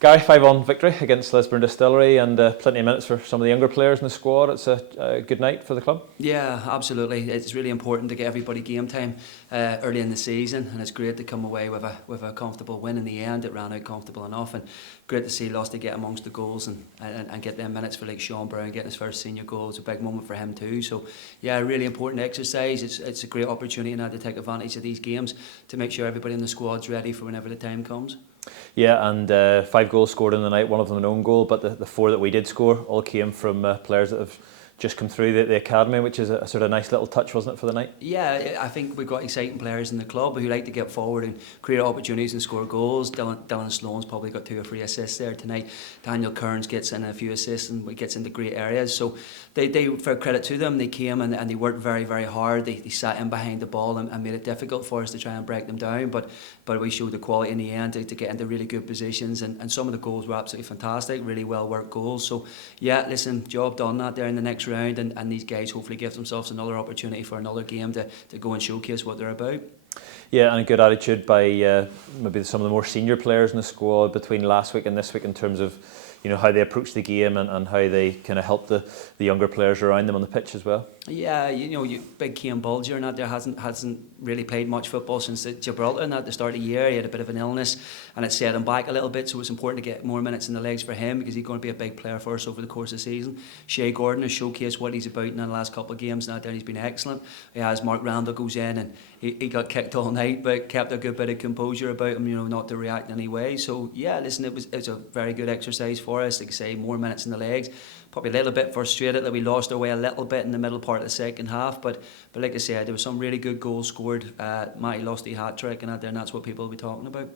Gary, 5-1 victory against Lisburn Distillery, and plenty of minutes for some of the younger players in the squad. It's a good night for the club. Yeah, absolutely. It's really important to get everybody game time early in the season, and it's great to come away with a comfortable win in the end. It ran out comfortable enough, and great to see Lusty get amongst the goals and get them minutes for like Sean Brown getting his first senior goal. It's a big moment for him too. So yeah, really important exercise. It's a great opportunity now to take advantage of these games to make sure everybody in the squad's ready for whenever the time comes. Yeah, and 5 goals scored in the night, one of them an own goal, but the 4 that we did score all came from players that have just come through the academy, which is a sort of nice little touch, wasn't it, for the night? Yeah, I think we've got exciting players in the club who like to get forward and create opportunities and score goals. Dylan Sloan's probably got 2 or 3 assists there tonight. Daniel Kearns gets in a few assists and gets into great areas. So they for credit to them, they came and they worked very, very hard. They sat in behind the ball and made it difficult for us to try and break them down. But we showed the quality in the end to get into really good positions. And some of the goals were absolutely fantastic, really well worked goals. So yeah, listen, job done that there in the next round, and these guys hopefully give themselves another opportunity for another game to go and showcase what they're about. Yeah, and a good attitude by maybe some of the more senior players in the squad between last week and this week in terms of how they approach the game and how they kind of help the younger players around them on the pitch as well. Yeah, big Cian Bulger and that there hasn't really played much football since Gibraltar and at the start of the year. He had a bit of an illness and it set him back a little bit, so it's important to get more minutes in the legs for him because he's going to be a big player for us over the course of the season. Shea Gordon has showcased what he's about in the last couple of games and that he's been excellent. As Mark Randall goes in and he got kicked all night but kept a good bit of composure about him, not to react in any way. So yeah, listen, it's a very good exercise for us. Like I say, more minutes in the legs. Probably a little bit frustrated that we lost our way a little bit in the middle part of the second half, but like I said, there was some really good goals scored. Matty Lusty hat-trick and that's what people will be talking about.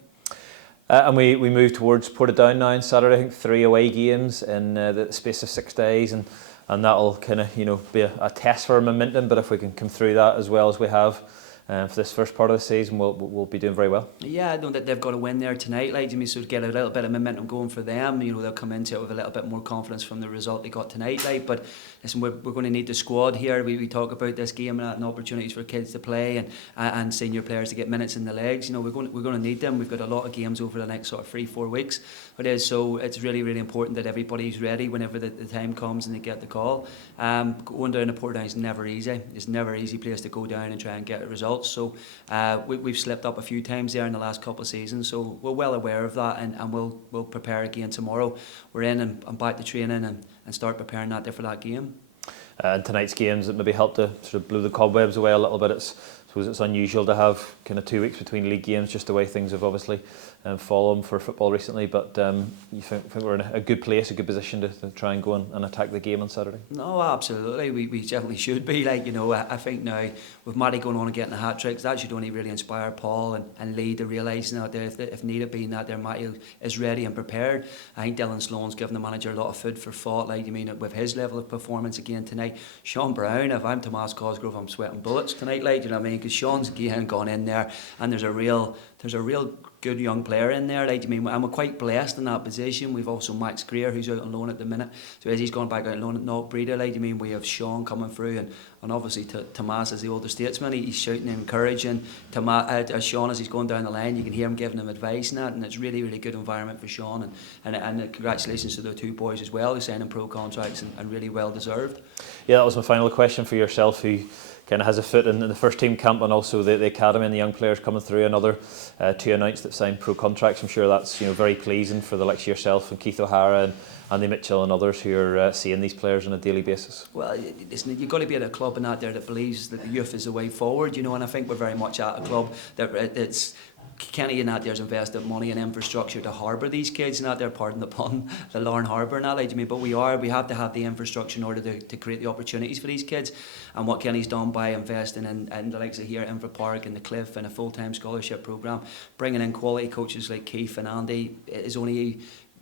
And we move towards Portadown now on Saturday. I think 3 away games in the space of 6 days, and that'll kind of be a test for our momentum. But if we can come through that as well as we have for this first part of the season, we'll be doing very well. Yeah, I know that they've got a win there tonight, so to get a little bit of momentum going for them. They'll come into it with a little bit more confidence from the result they got tonight. But listen, we're going to need the squad here. We talk about this game and opportunities for kids to play and senior players to get minutes in the legs. We're going to need them. We've got a lot of games over the next sort of 3-4 weeks. So it's really, really important that everybody's ready whenever the time comes and they get the call. Going down to Portadown is never easy. It's never an easy place to go down and try and get results. So we've slipped up a few times there in the last couple of seasons, so we're well aware of that, and we'll prepare again tomorrow. We're in and back to training and start preparing that there for that game. And tonight's games that maybe helped to sort of blow the cobwebs away a little bit. I suppose it's unusual to have kind of 2 weeks between league games, just the way things have obviously fallen for football recently. But you think we're in a good place, a good position to try and go and attack the game on Saturday? No, absolutely. We definitely should be. I think now with Matty going on and getting a hat trick, that should only really inspire Paul and Lee to realise now that if need be that there Matty is ready and prepared. I think Dylan Sloan's given the manager a lot of food for thought. With his level of performance again tonight. Sean Brown, if I'm Tomas Cosgrove, I'm sweating bullets tonight. Because Sean's again gone in there, and there's a real good young player in there. And we're quite blessed in that position. We've also Max Greer, who's out on loan at the minute. So as he's gone back out on loan at Knockbreeder, we have Sean coming through, and obviously Tomas as the older statesman, he's shouting and encouraging Sean as he's going down the line. You can hear him giving him advice and it's really, really good environment for Sean. And congratulations to the 2 boys as well who signed in pro contracts and really well deserved. Yeah, that was my final question for yourself, who kind of has a foot in the first team camp and also the academy and the young players coming through. Another 2 announced that signed pro contracts. I'm sure that's very pleasing for the likes of yourself and Keith O'Hara and Andy Mitchell and others who are seeing these players on a daily basis. Well, listen, you've got to be at a club in that believes that the youth is the way forward, and I think we're very much at a club that it's Kenny and that there's invested money and infrastructure to harbour these kids, and that they're, pardon the pun, the Larne harbour and that, but we have to have the infrastructure in order to create the opportunities for these kids. And what Kenny's done by investing in the likes of here Inver Park and the Cliff and a full-time scholarship programme, bringing in quality coaches like Keith and Andy, is only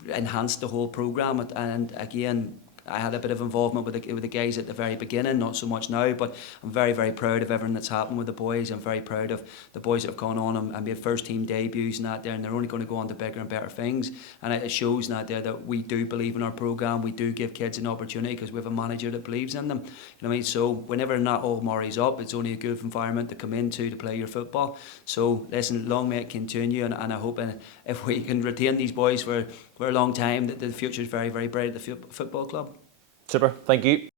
enhanced the whole programme. And again, I had a bit of involvement with the guys at the very beginning, not so much now, but I'm very, very proud of everything that's happened with the boys. I'm very proud of the boys that have gone on and made first team debuts and that there, and they're only going to go on to bigger and better things. And it shows that there that we do believe in our programme, we do give kids an opportunity because we have a manager that believes in them. You know what I mean? So whenever that all marries up, it's only a good environment to come into to play your football. So listen, long may it continue, and I hope if we can retain these boys for a long time, that the future is very, very bright at the football club. Super, thank you.